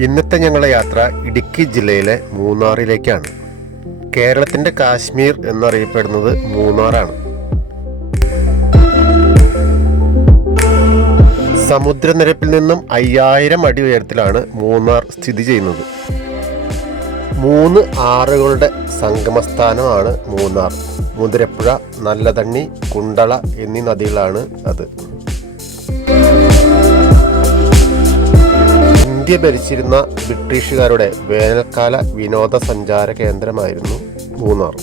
ഇന്നത്തെ ഞങ്ങളുടെ യാത്ര ഇടുക്കി ജില്ലയിലെ മൂന്നാറിലേക്കാണ്. കേരളത്തിന്റെ കാശ്മീർ എന്നറിയപ്പെടുന്നത് മൂന്നാറാണ്. സമുദ്രനിരപ്പിൽ നിന്നും അയ്യായിരം അടി ഉയരത്തിലാണ് മൂന്നാർ സ്ഥിതി ചെയ്യുന്നത്. മൂന്ന് ആറുകളുടെ സംഗമസ്ഥാനമാണ് മൂന്നാർ. മുതിരപ്പുഴ നല്ലതണ്ണി കുണ്ടള എന്നീ നദികളാണ് അത്. ഇന്ത്യ ഭരിച്ചിരുന്ന ബ്രിട്ടീഷുകാരുടെ വേനൽക്കാല വിനോദസഞ്ചാര കേന്ദ്രമായിരുന്നു മൂന്നാർ.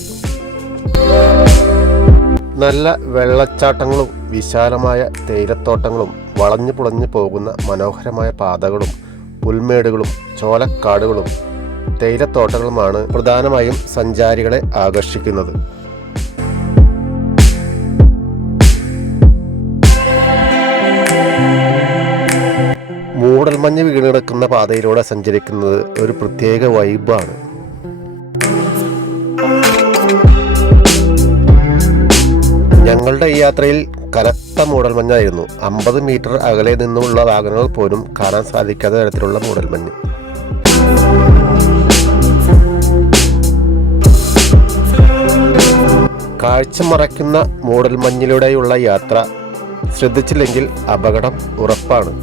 നല്ല വെള്ളച്ചാട്ടങ്ങളും വിശാലമായ തേയിലത്തോട്ടങ്ങളും വളഞ്ഞു പുളഞ്ഞു പോകുന്ന മനോഹരമായ പാതകളും പുൽമേടുകളും ചോലക്കാടുകളും തേയിലത്തോട്ടങ്ങളുമാണ് പ്രധാനമായും സഞ്ചാരികളെ ആകർഷിക്കുന്നത്. മൂടൽമഞ്ഞ് വീണ് കിടക്കുന്ന പാതയിലൂടെ സഞ്ചരിക്കുന്നത് ഒരു പ്രത്യേക വൈബാണ്. ഞങ്ങളുടെ ഈ യാത്രയിൽ കനത്ത മൂടൽമഞ്ഞായിരുന്നു. അമ്പത് മീറ്റർ അകലെ നിന്നുള്ള വാഹനങ്ങൾ പോലും കാണാൻ സാധിക്കാത്ത തരത്തിലുള്ള മൂടൽമഞ്ഞ്. കാഴ്ച മറയ്ക്കുന്ന മൂടൽമഞ്ഞിലൂടെയുള്ള യാത്ര ശ്രദ്ധിച്ചില്ലെങ്കിൽ അപകടം ഉറപ്പാണ്.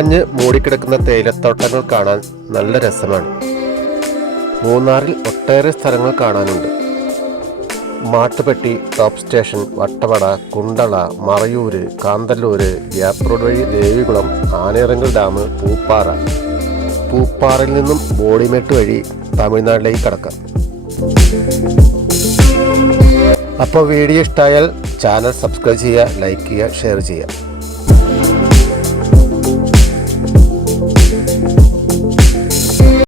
മൂടൽമഞ്ഞ് മൂടിക്കിടക്കുന്ന തേയിലത്തോട്ടങ്ങൾ കാണാൻ നല്ല രസമാണ്. മൂന്നാറിൽ ഒട്ടേറെ സ്ഥലങ്ങൾ കാണാനുണ്ട്. Mattupetty top station Vattavada Kundala Marayoor Kanthalloor gap road വഴി ദേവികുളം ആനയിറങ്കൽ ഡാം പൂപ്പാറ. പൂപ്പാറയിൽ നിന്നും ബോഡിമെട്ട് വഴി തമിഴ്നാട്ടിലേക്ക് കടക്കാം. അപ്പോൾ വീഡിയോ ഇഷ്ടമായാൽ ചാനൽ സബ്സ്ക്രൈബ് ചെയ്യുക ലൈക്ക് ചെയ്യുക ഷെയർ ചെയ്യുക.